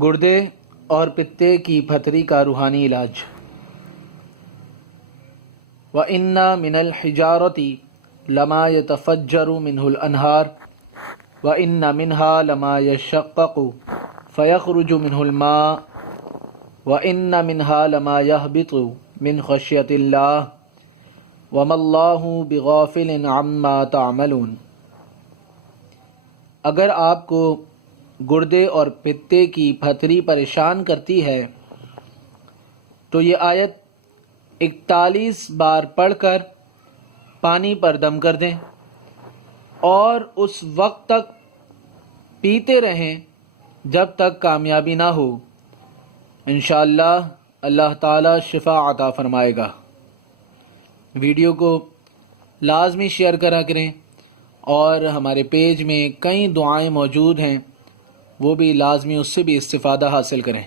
گردے اور پتے کی پھتری کا روحانی علاج۔ وَإِنَّ مِنَ الْحِجَارَةِ لَمَا يَتَفَجَّرُ مِنْهُ الْأَنْهَارُ وَإِنَّ مِنْهَا لَمَا يَشَّقَّقُ فَيَخْرُجُ مِنْهُ الْمَاءُ وَإِنَّ مِنْهَا لَمَا يَهْبِطُ مِنْ خَشْيَةِ اللَّهِ وَمَا اللَّهُ بِغَافِلٍ عَمَّا تَعْمَلُونَ۔ اگر آپ کو گردے اور پتے کی پھتری پریشان کرتی ہے تو یہ آیت 41 بار پڑھ کر پانی پر دم کر دیں اور اس وقت تک پیتے رہیں جب تک کامیابی نہ ہو۔ انشاءاللہ اللہ تعالی شفا عطا فرمائے گا۔ ویڈیو کو لازمی شیئر کرا کریں اور ہمارے پیج میں کئی دعائیں موجود ہیں، وہ بھی لازمی اس سے بھی استفادہ حاصل کریں۔